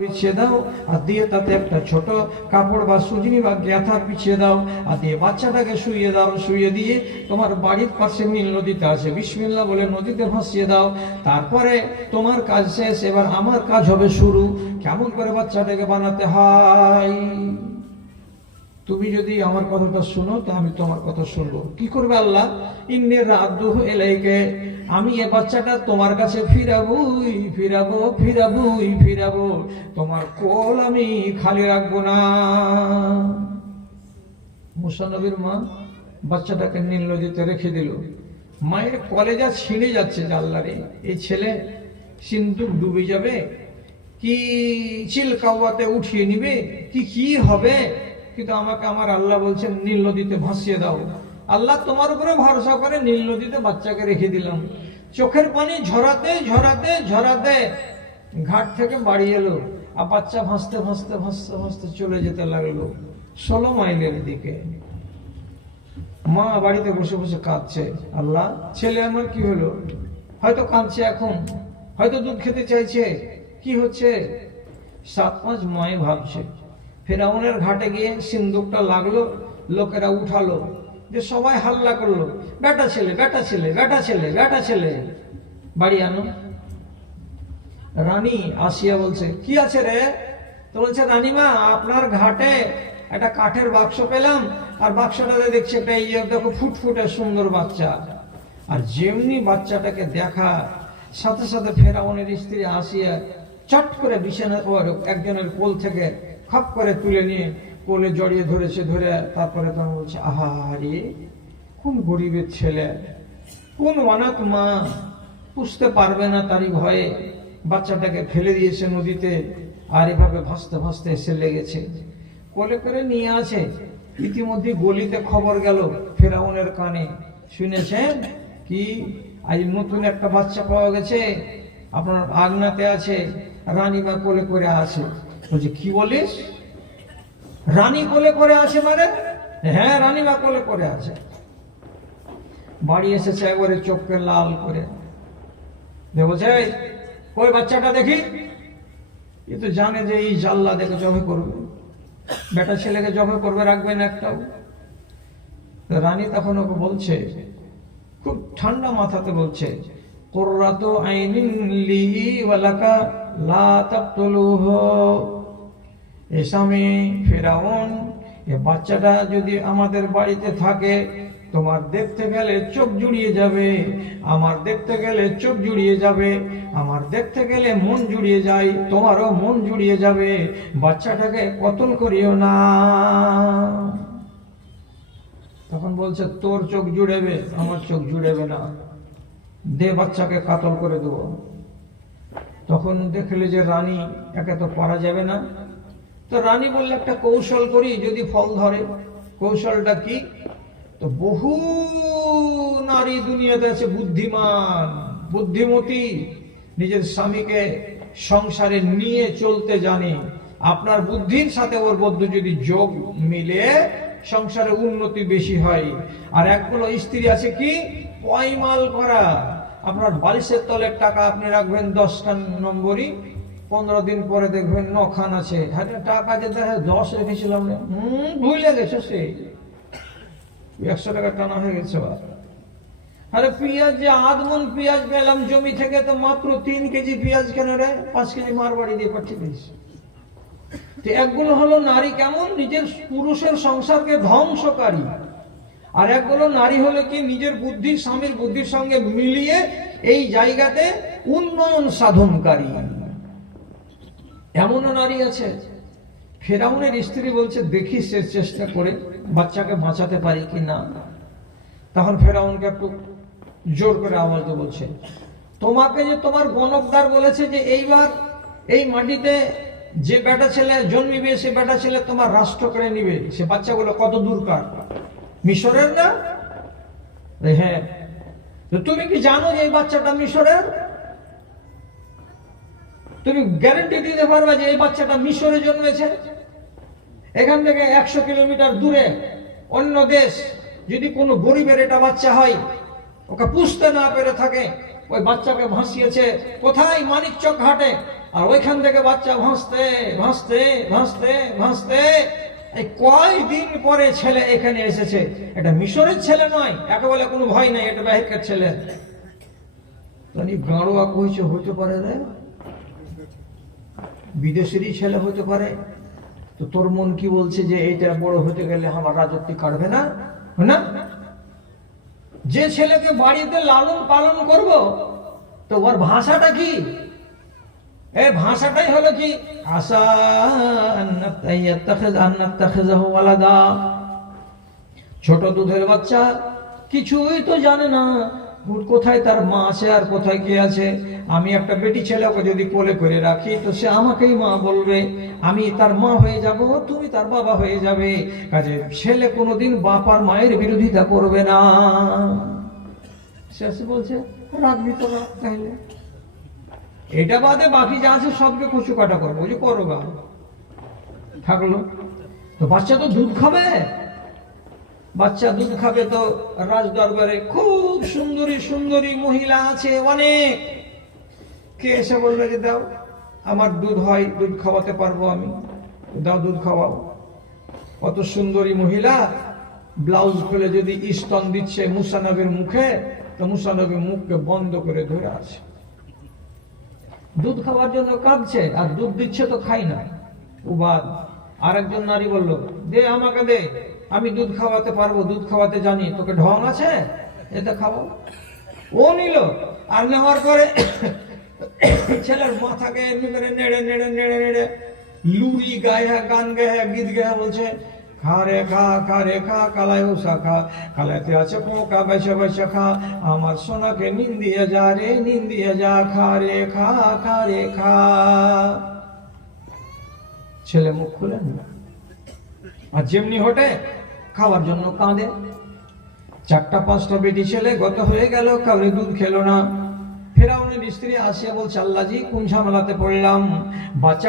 পিছিয়ে দাও আর দিয়ে তাতে একটা ছোট কাপড় বা সুজনি বা গ্যাথা পিছিয়ে দাও আর দিয়ে বাচ্চাটাকে শুইয়ে দাও। শুইয়ে দিয়ে তোমার বাড়ির পাশে নীল নদীতে আছে, বিসমিল্লাহ বলে নদীতে ভাসিয়ে দাও। তারপরে তোমার কাজ শেষ, এবার আমার কাজ হবে শুরু। কেমন করে বাচ্চাটাকে বানাতে হয়, তুমি যদি আমার কথাটা শুনো তো আমি তোমার কথা শুনবো। কি করবে আল্লাহ? ইন্নী রাদ্দুহু ইলাইকা, আমি এ বাচ্চাটা তোমার কাছে ফিরাবই ফিরাবো ফিরাবই ফিরাবো, তোমার কোল আমি খালি রাখবো না। মুসা নবীর মা বাচ্চাটাকে নীল নদীতে রেখে দিল। মায়ের কলেজা ছিঁড়ে যাচ্ছে, আল্লাহরে এই ছেলে সিন্ধুক ডুবে যাবে কি চিলকাওয়াতে উঠিয়ে নিবে কি হবে, কিন্তু আমাকে আমার আল্লাহ বলছেন নীল নদীতে ভাসিয়ে দাও। আল্লাহ তোমার উপরে ভরসা করে নীল নদীতে বাচ্চাকে রেখে দিলাম। চোখের পানি ঝরাতে ঝরাতে ঝরাতে ঘাট থেকে বাড়ি এলো, আর বাচ্চা ভাসতে ভাসতে ভাসতে ভাসতে চলে যেতে লাগলো 16 মাইলের দিকে। মা বাড়িতে বসে বসে কাঁদছে, আল্লাহ ছেলে আমার কি হলো? হয়তো কাঁদছে, এখন হয়তো দুধ খেতে চাইছে, কি হচ্ছে? 7-5 মায়ে ভাবছে। ফেরাউনের ঘাটে গিয়ে সিন্দুকটা লাগলো, লোকেরা উঠালো, যে সবাই হাল্লা করলো, বেটা ছেলে বেটা ছেলে বেটা ছেলে বেটা ছেলে, বাড়ি আনো। রানী আসিয়া বলছে, কি আছে রে? তো বলছে, রানীমা আপনার ঘাটে একটা কাঠের বাক্স পেলাম, আর বাক্সটাতে দেখছি একটা এই দেখো ফুটফুটে সুন্দর বাচ্চা। আর যেমনি বাচ্চাটাকে দেখা সাথে সাথে ফেরাউনের স্ত্রী আসিয়া চট করে বিছানা একজনের কোল থেকে খপ করে তুলে নিয়ে কোলে জড়িয়ে ধরেছে। ধরে তারপরে তোমার বলছে, আহারে কোন গরিবের ছেলে, কোন অনাথ মা, বুঝতে পারবে না তারই ভয়ে বাচ্চাটাকে ফেলে দিয়েছে নদীতে, আর এভাবে ভাসতে ভাসতে এসে লেগেছে। কোলে করে নিয়ে আছে। ইতিমধ্যে গলিতে খবর গেল ফেরাউনের কানে, শুনেছেন কি আজ নতুন একটা বাচ্চা পাওয়া গেছে, আপনার আগনাতে আছে, রানীমা কোলে করে আছে। বলছে, কি বলিস? রানী কোলে করে আছে মানে? হ্যাঁ, রানীমা কোলে করে আছে। বাড়ি এসেছে একবারে চোখকে লাল করে, বলছে, ওই বাচ্চাটা দেখি। এ তো জানে যে এই জাল্লা দেখে জবে করবে, বেটা ছেলেকে জবে করবে, রাখবে না একটাও। রানী তখন ওকে বলছে, খুব ঠান্ডা মাথাতে বলছে, কুররাতু আইনিন লি ওয়া লাকা লা তাকতুলুহু। এ স্বামী ফেরাউন, এ বাচ্চাটা যদি আমাদের বাড়িতে থাকে, তোমার দেখতে গেলে চোখ জুড়িয়ে যাবে, আমার দেখতে গেলে চোখ জুড়িয়ে যাবে, আমার দেখতে গেলে মন জুড়িয়ে যায়, তোমারও মন জুড়িয়ে যাবে, বাচ্চাটাকে কতল করিও না। তখন বলছে, তোর চোখ জুড়েবে, আমার চোখ জুড়েবে না, দে বাচ্চাকে কাতল করে দেবো। তখন দেখলে যে রানী, একে তো পারা যাবে না। তো রানী বললে, একটা কৌশল করি, যদি ফল ধরে। কৌশলটা কি? তো বহু নারী দুনিয়াতে আছে বুদ্ধিমান বুদ্ধিমতী, নিজের স্বামীকে সংসারে নিয়ে চলতে জানে। আপনার বুদ্ধির সাথে ওর মধ্যে যদি যোগ মিলে, সংসারে উন্নতি বেশি হয়। আর একগুলো স্ত্রী আছে কি পয়মাল করা। আপনার বালিশের তলের টাকা আপনি রাখবেন 10 নম্বরই, 15 দিন পরে দেখবেন 9 খান আছে। হ্যাঁ, টাকা যেতে 10 রেখেছিলাম, ভুলে গেছে, সে 100 টাকা টানা হয়ে গেছে। আরে পেঁয়াজ, যে আধমন পেঁয়াজ পেলাম জমি থেকে, তো মাত্র 3 কেজি পেঁয়াজ কেন রে? 5 কেজি মারবাড়ি দিয়ে পাঠিয়ে দিয়েছে। তো একগুলো হলো নারী কেমন, নিজের পুরুষের সংসারকে ধ্বংসকারী, আর একগুলো নারী হলো কি নিজের বুদ্ধি স্বামীর বুদ্ধির সঙ্গে মিলিয়ে এই জায়গাতে উন্নয়ন সাধনকারী। এমনও নারী আছে। ফেরাউনের স্ত্রী বলছে, দেখি সে চেষ্টা করে বাচ্চাকে বাঁচাতে পারি কি না। তখন ফেরাউনকে একটু জোর করে আওয়াজে বলছে, তোমাকে যে তোমার গণকদার বলেছে যে এইবার এই মাটিতে যে বেটা ছেলে জন্মিবে, সে বেটা ছেলে তোমার রাষ্ট্র করে নিবে, সে বাচ্চাগুলো কত দূরকার? মিশরের না? হ্যাঁ। তো তুমি কি জানো যে এই বাচ্চাটা মিশরের? তুমি গ্যারান্টি দিতে পারবে যে এই বাচ্চাটা মিশরে জন্মেছে? এখান থেকে 100 কিলোমিটার দূরে অন্য দেশ যদি কোনো গরিবের এটা বাচ্চা হয়, ওকে পুষতে না পেরে থাকে, ওই বাচ্চাকে ভাসিয়েছে কোথায়? মানিকচক ঘাটে। আর ওইখান থেকে বাচ্চা ভাসতে ভাসতে ভাসতে ভাসতে এই কয়দিন পরে ছেলে এখানে এসেছে। এটা মিশরের ছেলে নয়, একেবারে কোনো ভয় নাই, এটা বাহিরকার ছেলে। গাঁড়োয়া কইছে হতে পারে রে, বিদেশেরই ছেলে হতে পারে। তো তোর মন কি বলছে যে এইটা বড় হতে গেলে আমার রাজত্ব কাটবে না? না, যে ছেলেকে বাড়িতে লালন পালন করব, তো ওর ভাষাটা কি? এই ভাষাটাই হলো কি, আশা ছোট দুধের বাচ্চা কিছুই তো জানে না, কোথায় তার মা আছে আর কোথায় কে আছে। আমি একটা বেটি ছেলেকে যদি কোলে করে রাখি, তো সে আমাকেই মা বলবে, আমি তার মা হয়ে যাব, তুমি তার বাবা হয়ে যাবে। কাজে ছেলে কোনোদিন বাপ আর মায়ের বিরোধিতা করবে না। শেষে বলছে রাখবি তো রাখ, তাইলে এটা বাদে বাকি যা আছে সবকে কচু কাটা করবো, যে করো গা থাকলো। তো বাচ্চা তো দুধ খাবে, বাচ্চা দুধ খাবে। তো রাজ দরবারে খুব সুন্দরী সুন্দরী মহিলা আছে অনেক। কে এসে বলবে যে দাও আমার দুধ হয়, দুধ খাওয়াতে পারবো আমি, দাও দুধ খাওয়াও। কত সুন্দরী মহিলা ব্লাউজ খুলে যদি স্তন দিচ্ছে মুসা নবীর মুখে, তো মুসা নবীর মুখকে বন্ধ করে ধরে আছে, দুধ খাওয়ার জন্য কাঁদছে, আর দুধ দিচ্ছে তো খাই না। উবাদ আরেকজন নারী বলল, দে আমাকে দে, আমি দুধ খাওয়াতে পারবো, দুধ খাওয়াতে জানি, তোকে ঢং আছে, এটা খাবো। ও নিল, আর নেওয়ার পরে ছেলের মাথাকে এমনি করে নেড়ে নেড়ে নেড়ে নেড়ে লুরি গায়ে, গান গায়ে, গীত গায়ে বলছে, খা রে খা, খা রে খা, কালায় উষা খা, কালাইতে আছে পোকা বেছে বেছে খা, আমার সোনাকে নিন্দিয়ে যা রে, নিন্দিয়ে যা, খা রে খা, খা রে খা। ছেলে মুখ খুলে না, আর যেমনি হটে খাওয়ার জন্য কাঁদে। 4টা-5টা বেটি ছেলে গত হয়ে গেল, কাউরে দুধ খেলো না। ফেরাউনের স্ত্রী আসিয়া বলছে, আল্লাহজি কোন ঝামেলাতে পড়লাম, বাচ্চা